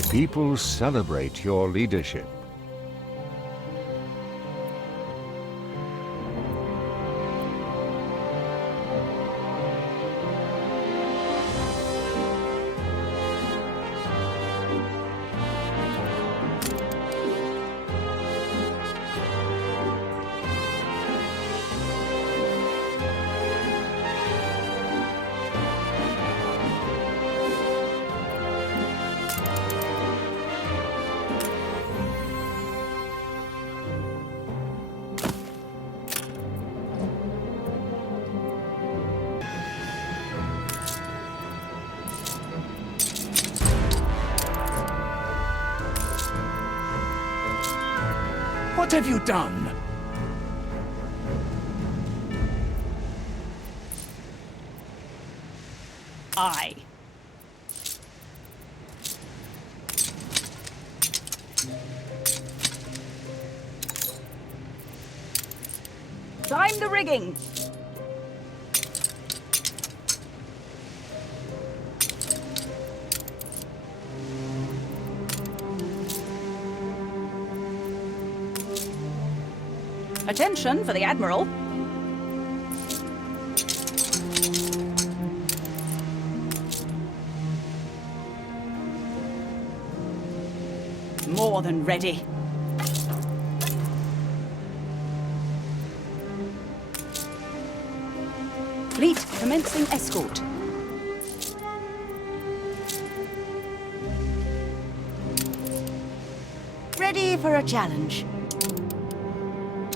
The people celebrate your leadership. What have you done? Aye. Climb the rigging. Attention for the Admiral. More than ready. Fleet commencing escort. Ready for a challenge.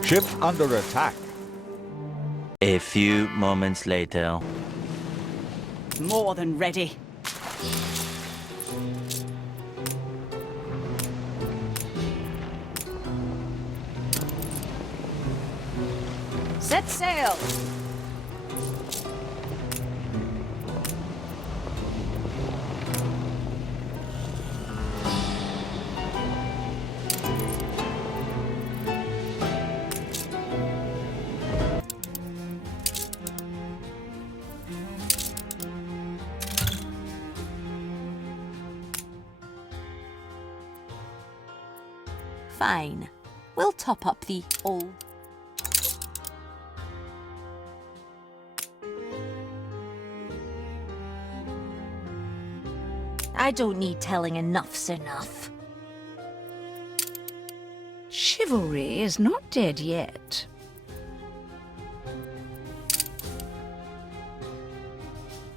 Ship under attack. A few moments later. More than ready. Set sail. Fine. We'll top up the old. I don't need telling, enough's enough. Chivalry is not dead yet.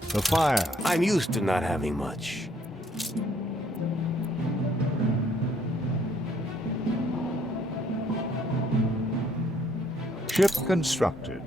The fire. I'm used to not having much. Ship constructed.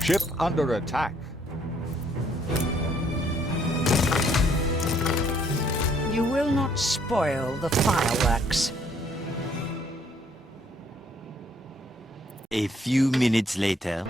Ship under attack. You will not spoil the fireworks. A few minutes later.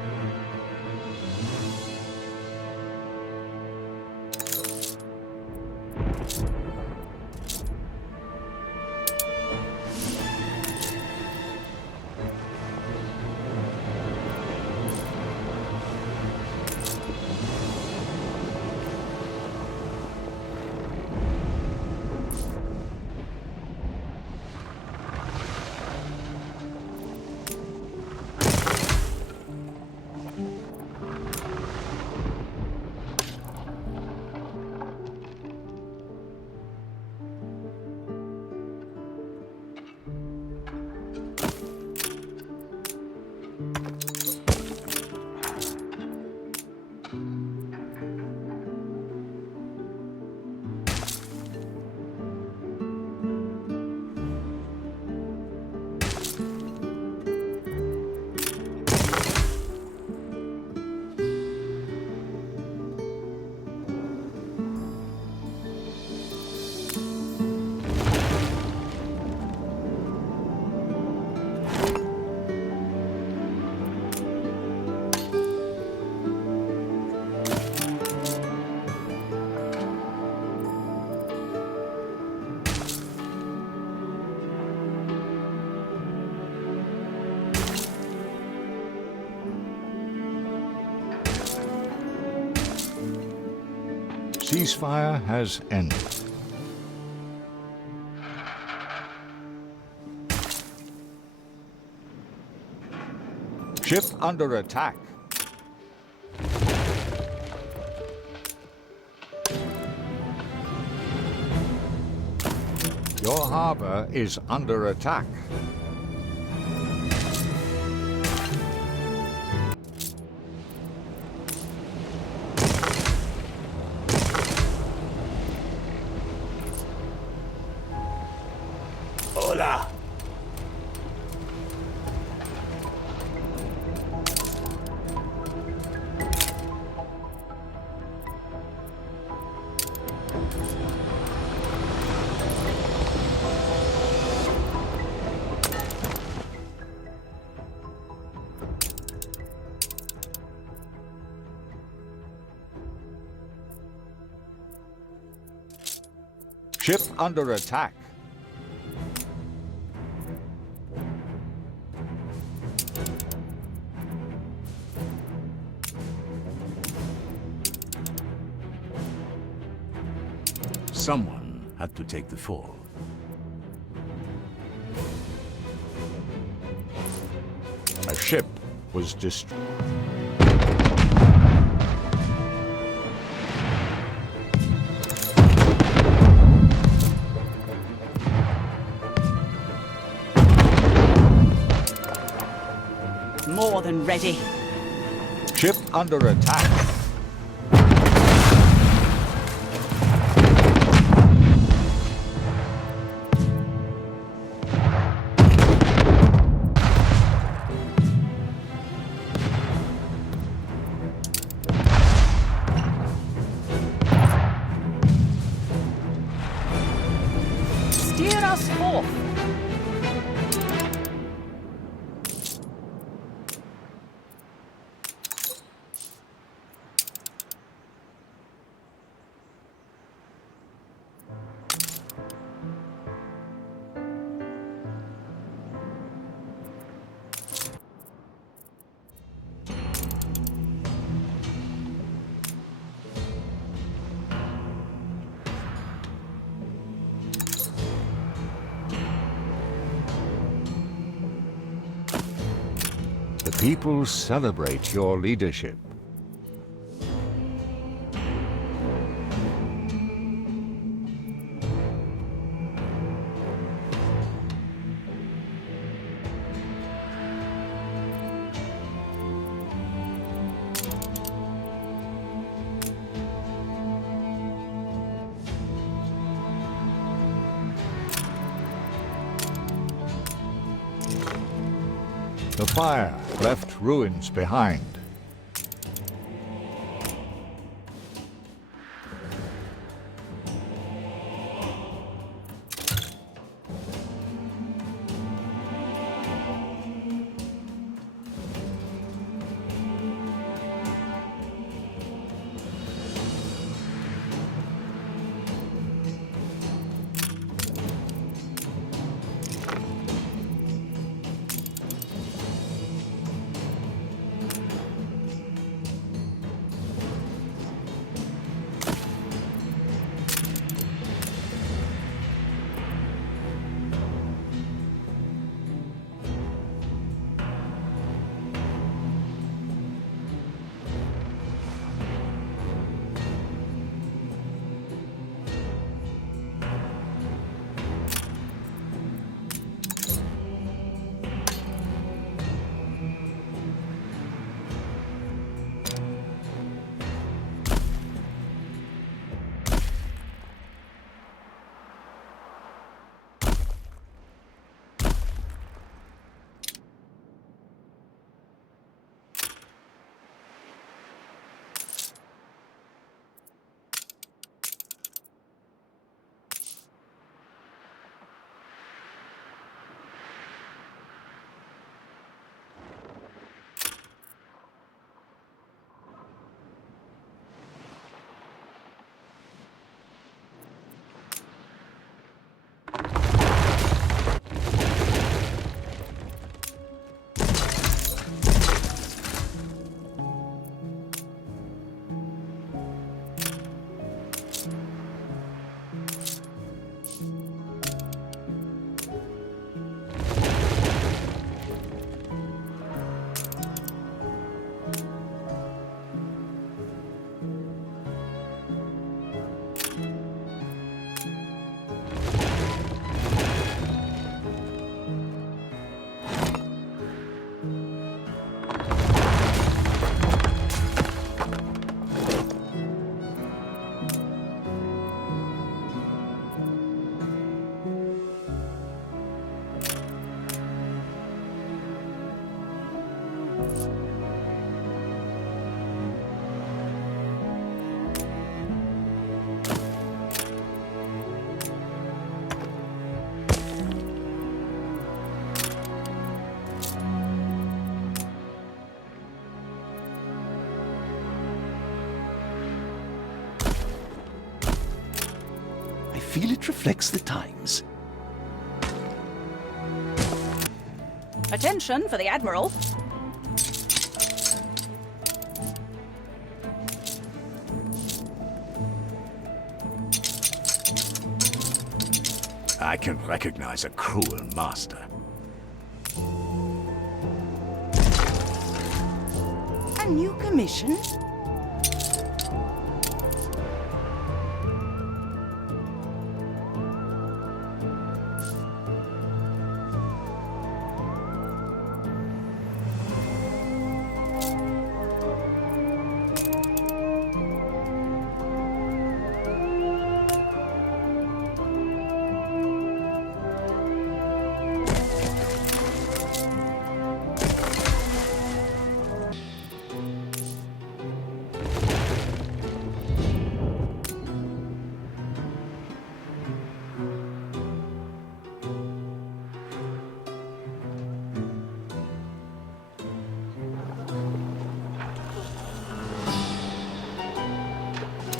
Ceasefire has ended. Ship under attack. Your harbor is under attack. Hola! Ship under attack. Someone had to take the fall. A ship was destroyed. More than ready. Ship under attack. Steer us forth. The people celebrate your leadership. The fire left ruins behind. reflects the times. Attention for the Admiral. I can recognize a cruel master. A new commission?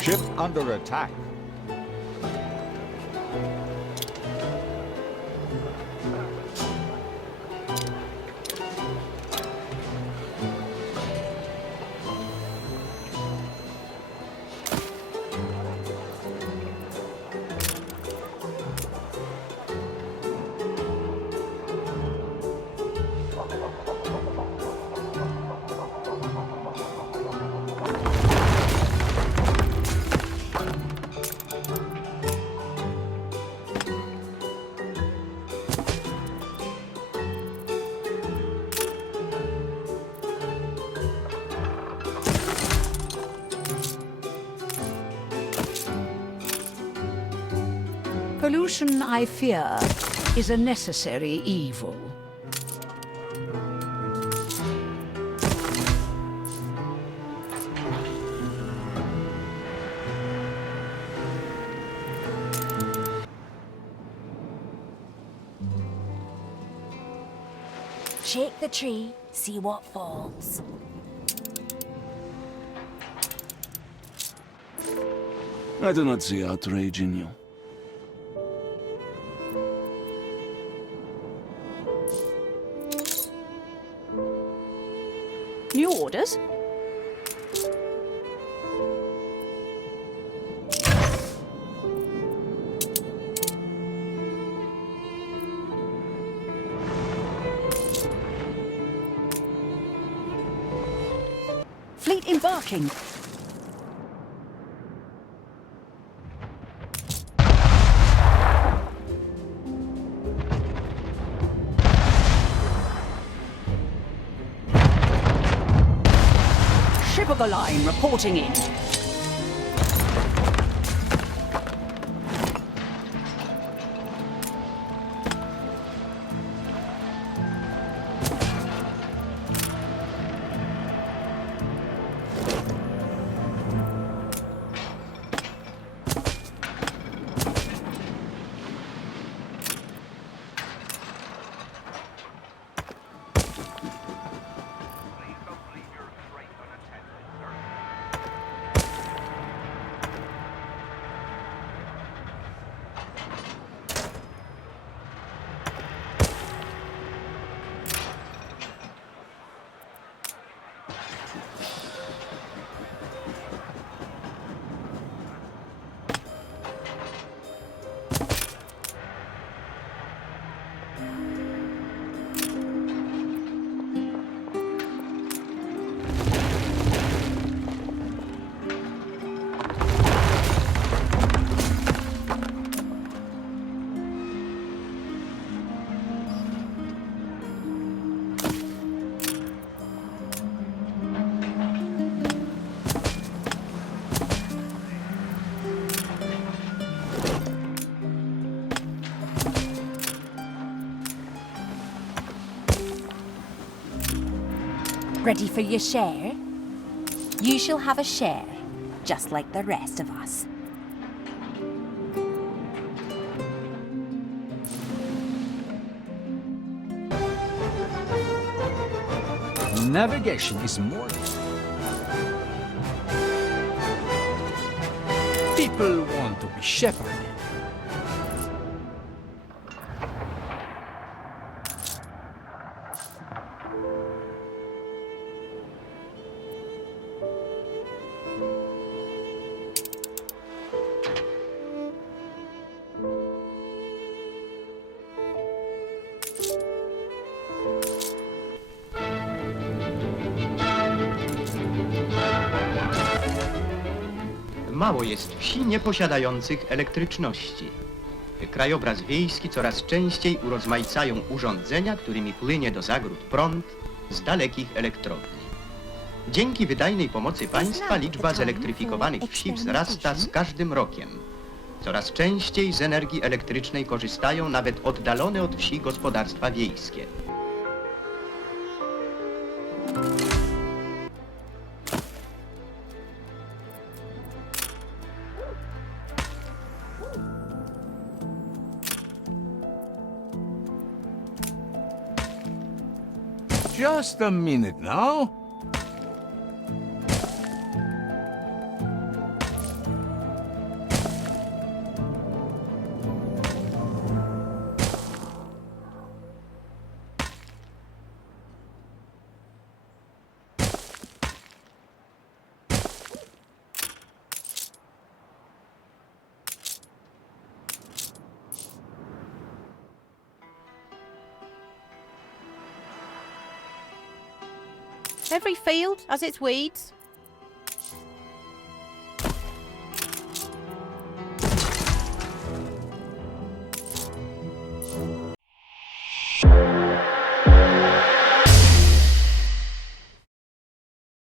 Ship under attack. Pollution, I fear, is a necessary evil. Shake the tree, see what falls. I do not see outrage in you. New orders? Fleet embarking. Ship of the line reporting in. Ready for your share? You shall have a share, just like the rest of us. Navigation is more. People want to be shepherded. mało jest wsi nieposiadających elektryczności. Krajobraz wiejski coraz częściej urozmaicają urządzenia, którymi płynie do zagród prąd z dalekich elektrowni. Dzięki wydajnej pomocy państwa liczba zelektryfikowanych wsi wzrasta z każdym rokiem. Coraz częściej z energii elektrycznej korzystają nawet oddalone od wsi gospodarstwa wiejskie. Just a minute now. Every field has its weeds.